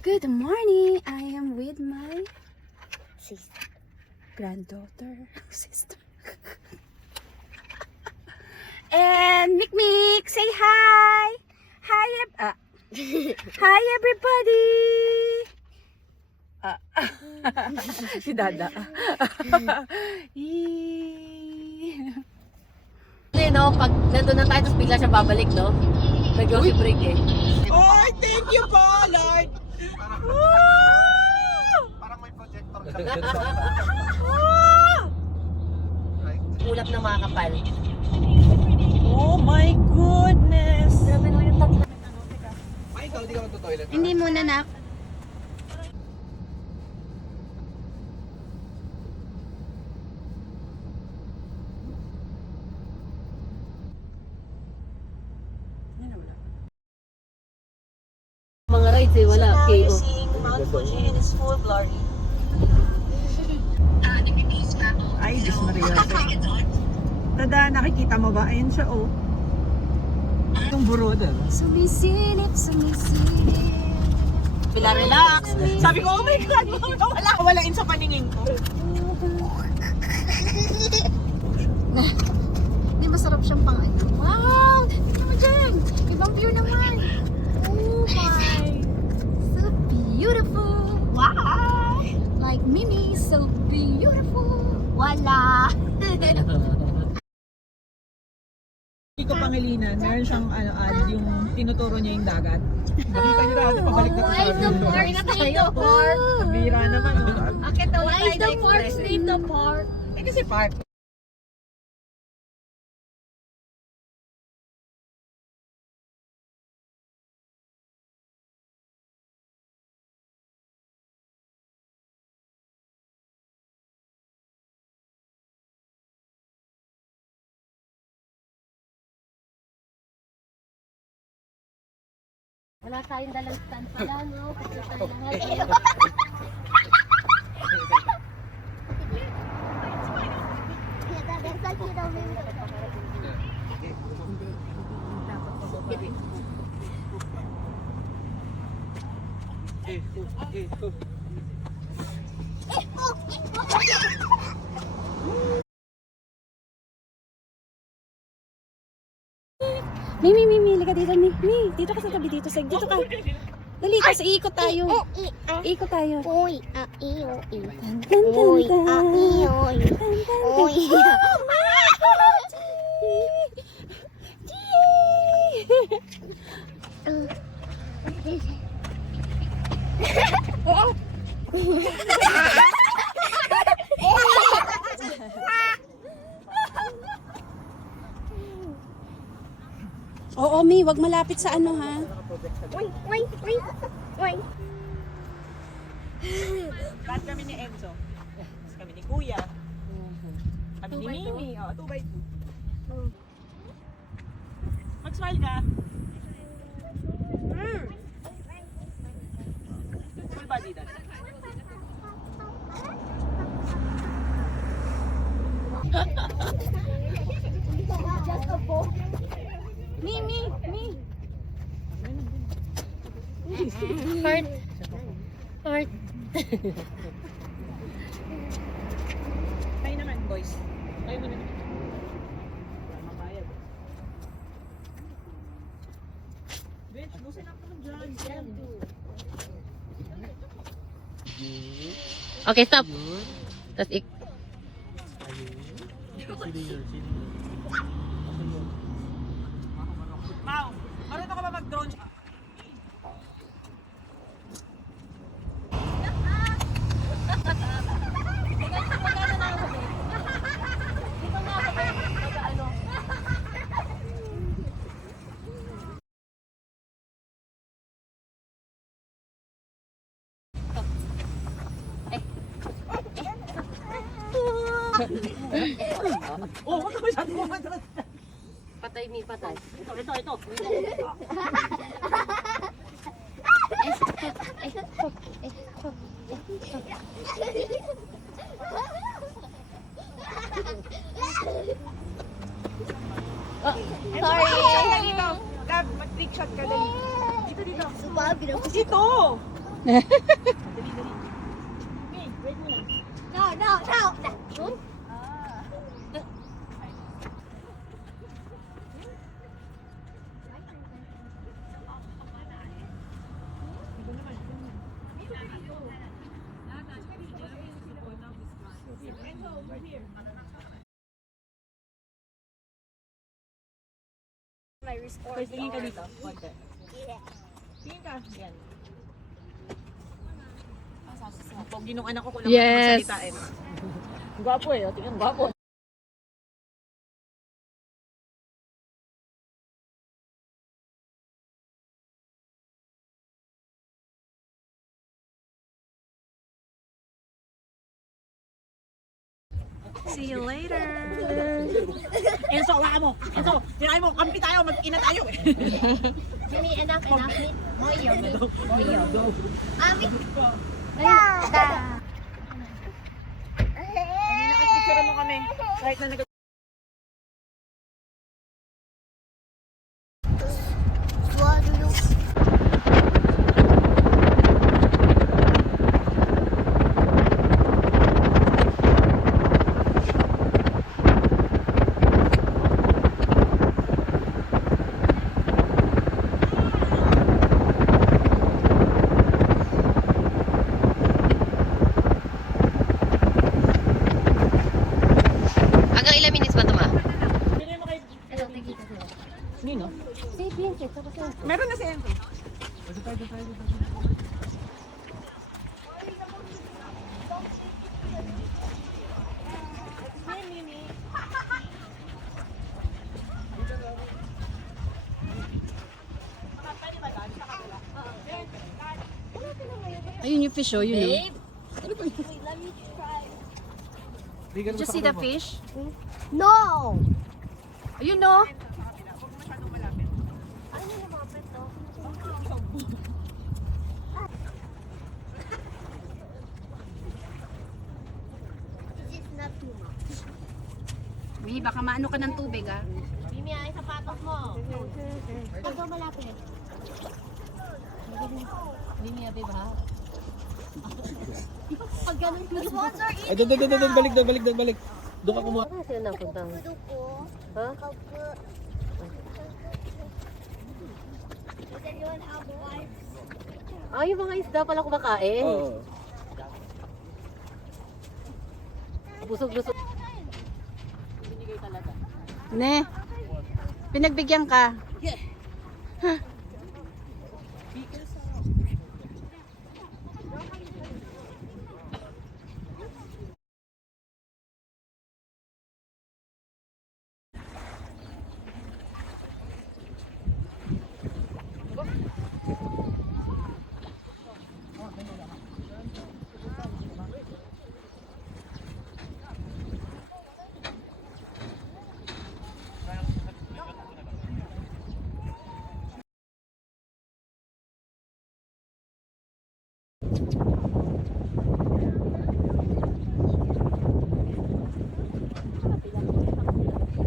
Good morning. I am with my sister, granddaughter, sister. And Mikmik, say hi. Hi, hi everybody. Si Dada. No, pag nandun na tayo, tapos bigla siya babalik, no? Nag-coffee break eh. Oh, thank you po, Lord! Parang may projector ka. Ulap na mga kapal. Oh my goodness! Grabe naman yung tatlo. Ay, ikaw, di ka magto-toilet. Hindi muna, nak. Mga rides eh, wala. Now KO. you're seeing Mount Fuji in its full glory. Ay, Diyos Maria. Tada, nakikita mo ba? Ayun siya, oh. Yung buro doon. Sumisilip, sumisilip. Pila relax. Sabi ko, oh my God, wala walain sa paningin ko. Hindi masarap siyang pang ano. Wow! Tignan mo dyan! Ibang view naman. Oh my! So beautiful! Wow! Like Mimi, so beautiful! Wala! Hindi ko pangilinan, meron siyang ad yung tinuturo niya yung dagat. Nakita niyo na, pabalik na Why the park stay the park? Bira naman, oh. Akit daw Why the park stay the park? Eh, kasi park. Wala tayong dalang stand pala, no? Kasi tayo lahat. Mimi, liga dito, Mi. Dito ka sa tabi dito, Seg. Dito ka. Dali, tapos iikot tayo. Iikot tayo. Oi, oi. Tan, tan, Oi, tan, tan. oi. Tan, tan, Oi. Oo, Mi, wag malapit sa ano, ha? Oi. Lahat kami ni Enzo. Tapos kami ni Kuya. Kami ni Mimi. Oh, 2x2. Mag-smile ka. Full body dad. Mi. Heart. Tayo naman, boys. Tayo muna. Mapayag. Bitch, busin ako dyan. Okay, stop. Tapos Mau, marunong ka ba mag-drone? Oh, huwag ka masyadong kumadras. patay, Mi, patay. Ito. Eh, Big shot ka, dali. Dito, dito. Sumabi na. Dito! No, no, no. Yun? My wrist or First, tingin ka dito. Konti. yeah. Tingin ka. Yan. Pogi nung anak ko lang Yes. magsalitain. Ang gwapo eh. O, tingnan, gwapo. See you later. Enzo, wala mo. Enzo, tirahin mo. Kampi tayo. Mag-ina tayo eh. Jimmy, enough. Moyo. Ami. Kanina at picture mo kami. Kahit na nag- Hanggang ilang minutes ba ito, ma? Bili mo kay... Ito, tingin ka sila. Nino? Si Vincent, tapos yun. Meron na si Enzo. Ayun yung fish, oh. Yun, oh. Wait, let me try. Did you see the fish? No! Ayun, no? Ano yung mapit to? This is not too much. May baka maano ka ng tubig, ah. Mimi, ay sapatos mo. Pag malapit. Mimi, abi ba? Pag ganun, these ones are Ay, doon, balik. Doon ka kumuha. Saan sila napunta? ko. Ha? Ah, yung mga isda pala kumakain. Oo. Busog-busog. Ne, pinagbigyan ka.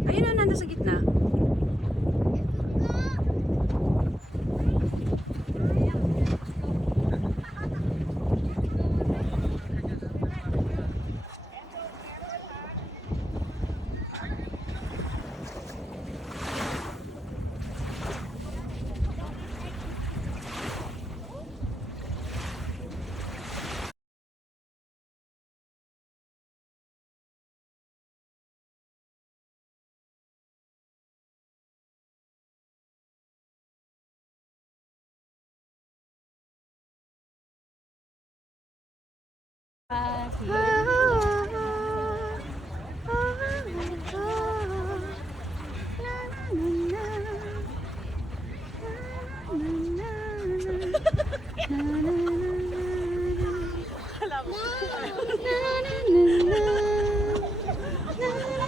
Ayun na, nandun sa gitna.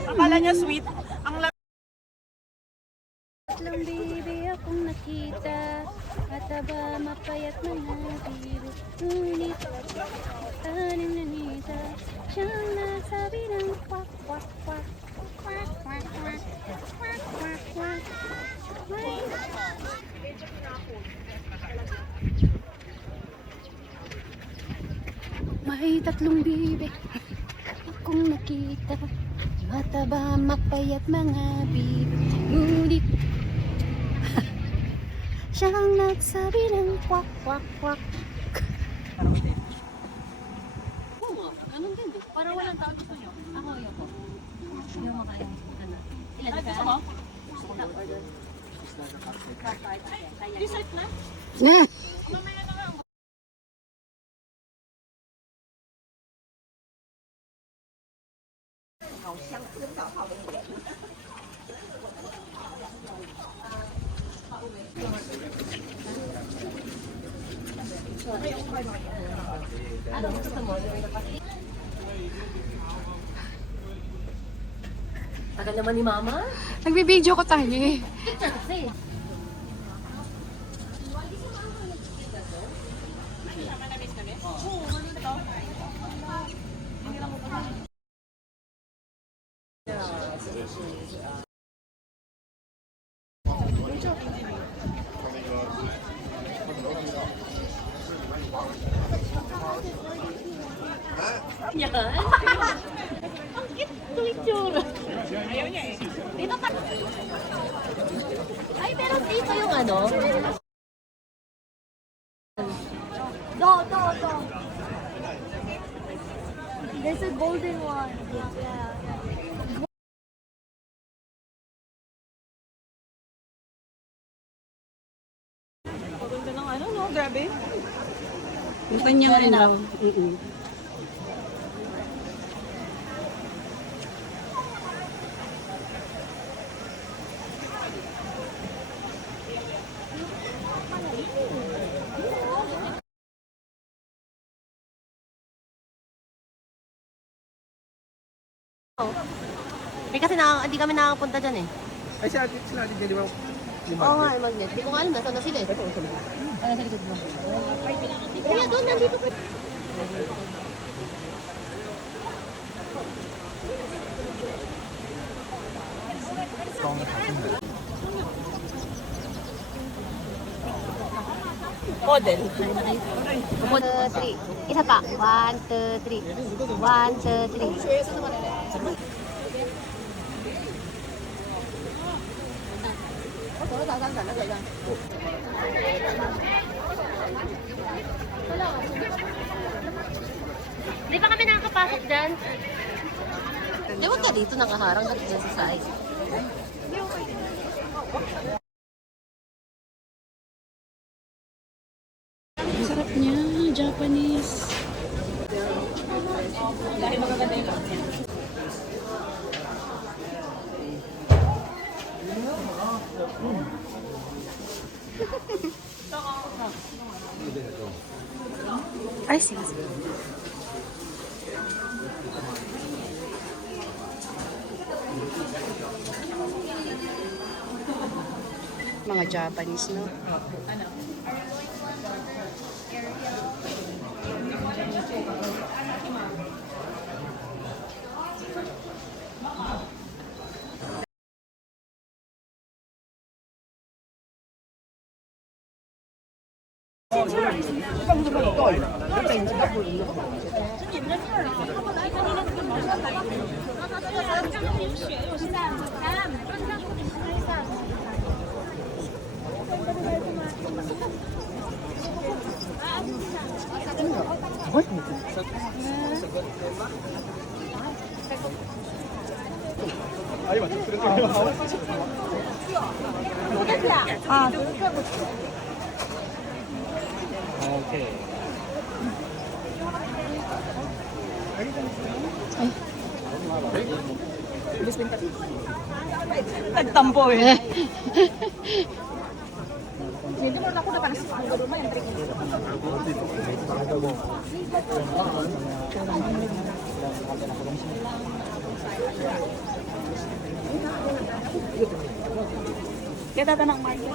Akala niya sweet. Ang laki. Tatlong bibi akong nakita at aba mapayat mga bibi. Ngunit anong nanita siyang nasabi ng kwak kwak kwak kwak kwak kwak kwak kwak kwak. May tatlong bibe akong nakita, mataba, mapayat mga bibe, ngunit siyang nagsabi ng kwak kwak kwak. Ganun din. Para walang tao gusto nyo. Ako, ayoko. Ayaw makain. Ano? Ilan ka? Gusto mo? Gusto ko order. Dessert na? Na! Ano gusto mo? Tagal naman ni Mama. Nagbibideo ko tayo eh. Picture kasi. Yan. Ang cute ng itsura. Ayaw niya eh. Dito pa. Ay, pero dito yung ano. Do. There's a golden one. Yeah. Paganda ng ano, no? Grabe. Yung kanyang ano. Eh kasi hindi kami nakakapunta dyan eh. Ay, sila ate dyan, di ba? Oo nga, magnet. Hindi ko nga alam na saan na sila eh. Ano sa likod mo? Kaya doon, nandito pa. Model. 1, 2, 3. Isa pa. 1, 2, 3. 1, 2, 3. Di ba kami nakakapasok dyan? Di wag ka dito nakaharang dati dyan sa side. Sarap niya, Japanese. Ay, sige. Mga Japanese, no? Okay. Nagtampo eh. Kaya tatanang Mike.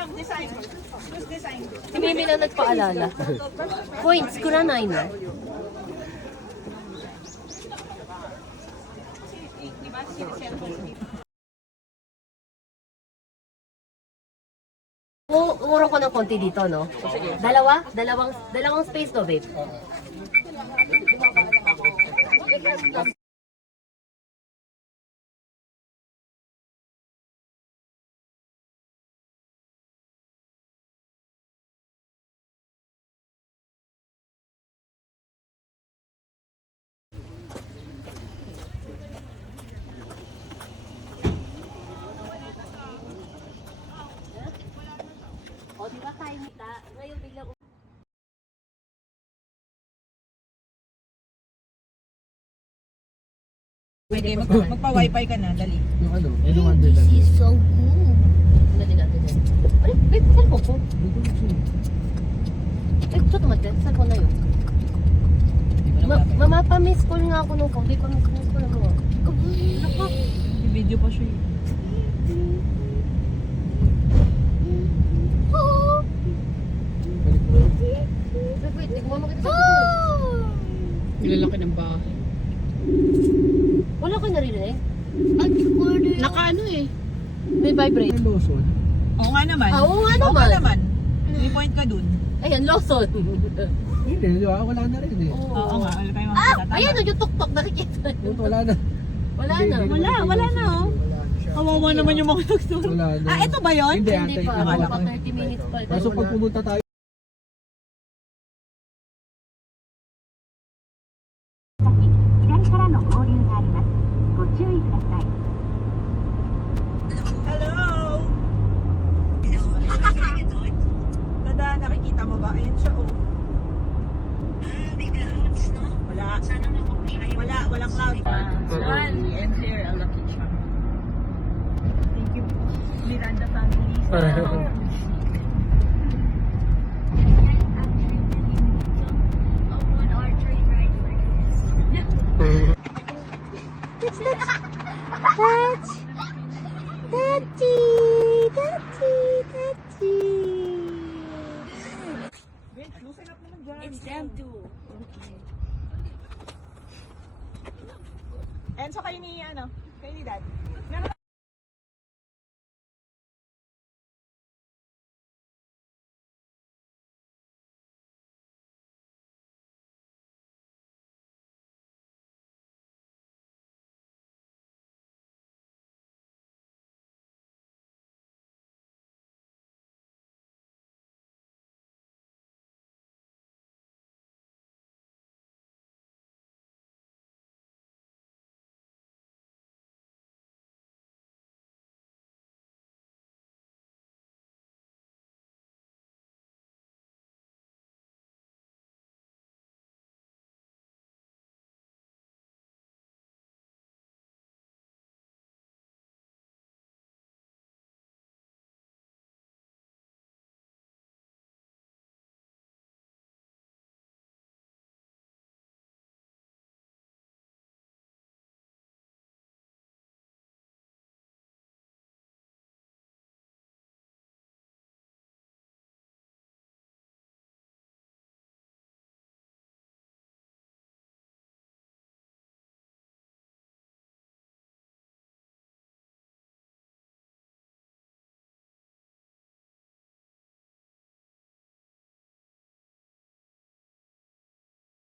ma'am, design. Choose design. Si Mimi lang nagpaalala. Points, kuranay na. Uro ko ng konti dito, no? Dalawa? Dalawang space, no, babe? O, di ba kain kita? Ngayon biglang Pwede, magpa-wifi ka na, dali. Yung ano, yung ano lang. This is so good. Dali natin yan. Ay, babe, cellphone ko. Ay, gusto naman, cellphone na yun. Mamapa-miss call nga ako nung hindi ko miss call mo. Naku. Video pa siya. Wait, tignan mo kita sa cellphone. Nilalaki ng bahay. Wala ka naririnig? Nakaano eh. May vibrate. Yung lotion. Oo nga naman. Oo nga Oo naman. nga naman. May point ka dun. Ayan, Lawson. Hindi, di ba? Wala na rin eh. Oo nga, wala tayong makikita. Ayan, yung tuktok, nakikita. Wala na. Wala Hindi, na. hindi Wala, naman wala yung na, oh. lotion. Wala na siya. Kawawa naman yung mga doktor. Wala na. Ah, ito ba yun? Hindi, Hindi antay pa. ko. Ako Akala pa ko. 30 minutes pa. Kaso pag pumunta tayo, Hello! Tada, nakikita mo ba? Ayan siya, oh. Wala. Wala, walang cloud. Yan, and here, a lucky charm. Thank you, Miranda family. It's them too. And so kayo ni, kayo ni Dad.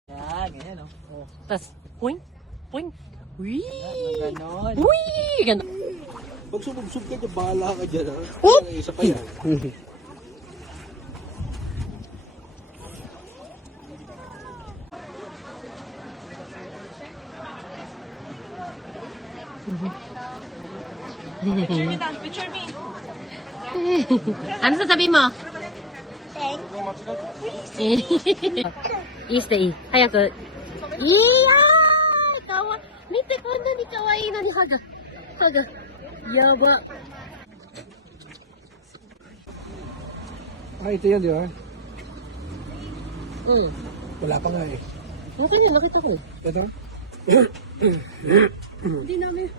Yan, ganyan, oh. Tapos, point, point. Uy! Ganon. Uy! Ganun. pag sumubsub ka dyan, bahala ka dyan. Ha? Oh! Isa pa yan. Picture me, Dan. Picture me. Ano sasabihin mo? Iste, hayaku. Iya! Kawa, mite, kanda ni kawaii na ni Haga. Haga. Yaba. Ah, ito yan, di ba? Wala pa nga eh. Okay na, nakita ko. Ito? Hindi namin.